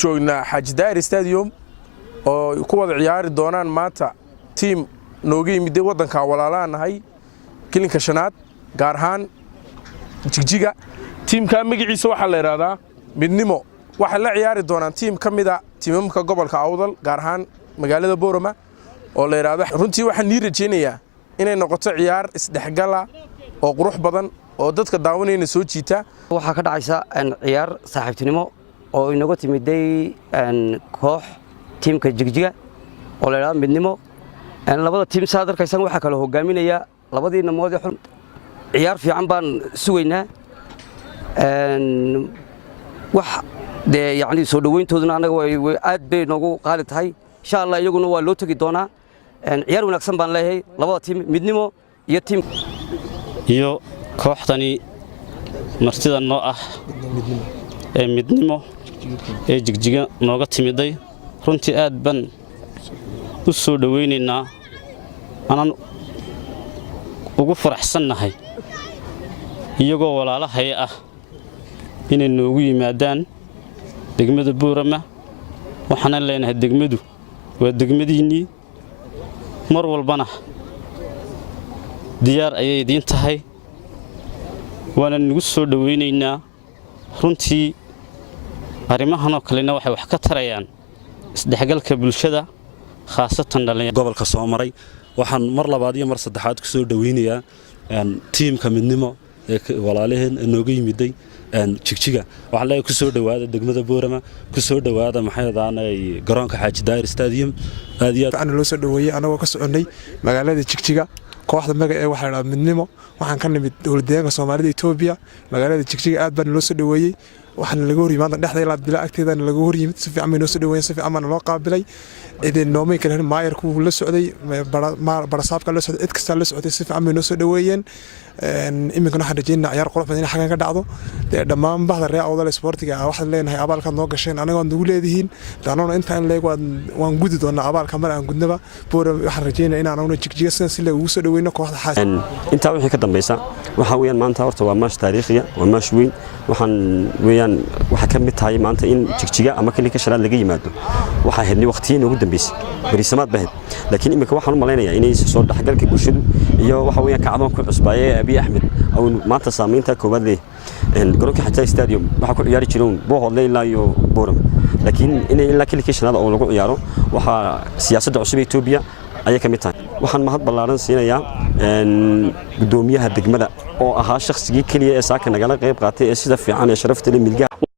joognaa Xaaji Daahir Stadium oo ku wada ciyaari doonaan maanta team nooga yimid wadanka walaalaanahay kilinka shanaad gaar ahaan Jigjiga teamka magaciisa waxa la yiraahdaa Midnimo waxa la ciyaari doonaan team kamida teamamka gobolka Awdal gaar ahaan magaalada Boorama oo la yiraahdo runtii waxa nii rajeenayaa inay noqoto ciyaar isdhexgal oo qurux badan oo dadka daawanayna soo jiita waxa ka dhacaysa ciyaar saaxiibtinimo oo inaga timiday koox teamka Jigjiga oo la yiraahdo Midnimo labada team saadarkaysan waxa kala hogaaminaya labadii namood xun ciyaar fiican baan sugaynaa wax يعني soo dhaweyntooduna anaga way aad bay noogu qaali tahay insha Allah iyaguna waa loo tagi doonaa ciyaar wanaagsan baan leeyahay labada team Midnimo iyo team iyo kooxdani martida noo ah Midnimo ee Jigjiga nooga timiday runtii aad ban u soo dhaweynaynaa aanan ugu faraxsanahay iyagoo walaalahay ah inay noogu yimaadaan degmada Boorama waxaan leenahay degmadu waa degmadiinii mar walbana diyaar ayay idin tahay waana nagu soo dhaweynaynaa runtii arimahan oo kalena waxay wax ka tarayaan isdhexgalka bulshada khaasatan dhalinyarada gobolka soo maray waxaan mar labaad iyo mar saddexaad ku soo dhaweynayaa teamka Midnimo ee walaalaheen nooga yimiday Jigjiga waxa la ku soo dhawaada degmada Boorama ku soo dhawaada maxay garoonka Xaaji Daahir Stadium aad aan loo soo dhaweeyay anagoo ka soconay magaalada Jigjiga kooxda magaceeda waxa la Midnimo waxaan ka nimid dawladda Soomaalida Itoobiya magaalada Jigjiga aad baan loo soo dhaweeyay waxaan laga hor yimaado dhexda ilaa bila agteedana laga hor yimid si fiican noo soo dhaweeyay si fiican loo qaabilay idin noomay kale maayarku la socday barasaabka la socday cid kasta la socday si fiican noo soo dhaweeyeen iminkana waxaan rajeynayaa ciyaar qurux badan in xagan ka dhacdo dhammaan bahda reer Awdal Sportiga waxaan leenahay abaalka noo gasheen anaga nagu leedihiin taanoona inta in leeg waan gudi doonaa abaalka mar aan gudnaba Boorama waxaan rajeynayaa in aan Jigjiga si la ugu soo dhaweyno kooxda xaas inta wixii ka dambaysa waxa weeyaan maanta horta waa maash taariikhiya waa maash weyn waxaan weeyaan waxa ka mid tahay maanta in Jigjiga ama kaliya ka shanaad laga yimaado waxa hadni waqtiyeena ugu dambeysay bariisamaad baahid laakiin imika waxaan u maleynayaa inay soo dhaxgalka bulshadu iyo waxa weeyaan kacdoon ku cusbaayay Abi Ahmed oo maanta saameynta koobaad leh garoonka Xaaji Stadium waxa ku ciyaari jireen Bohol ilaa iyo Boorama laakiin inay ilaa kaliya shanaad oo lagu ciyaaro waxa siyaasadda cusub ee Itoobiya ayay ka mid tahay waxaan mahad ballaaran siinayaa gudoomiyaha degmada oo ahaa shakhsigii kaliya ee saaka nagala qayb qaatay ee sida fiican ee sharafta leh milgaha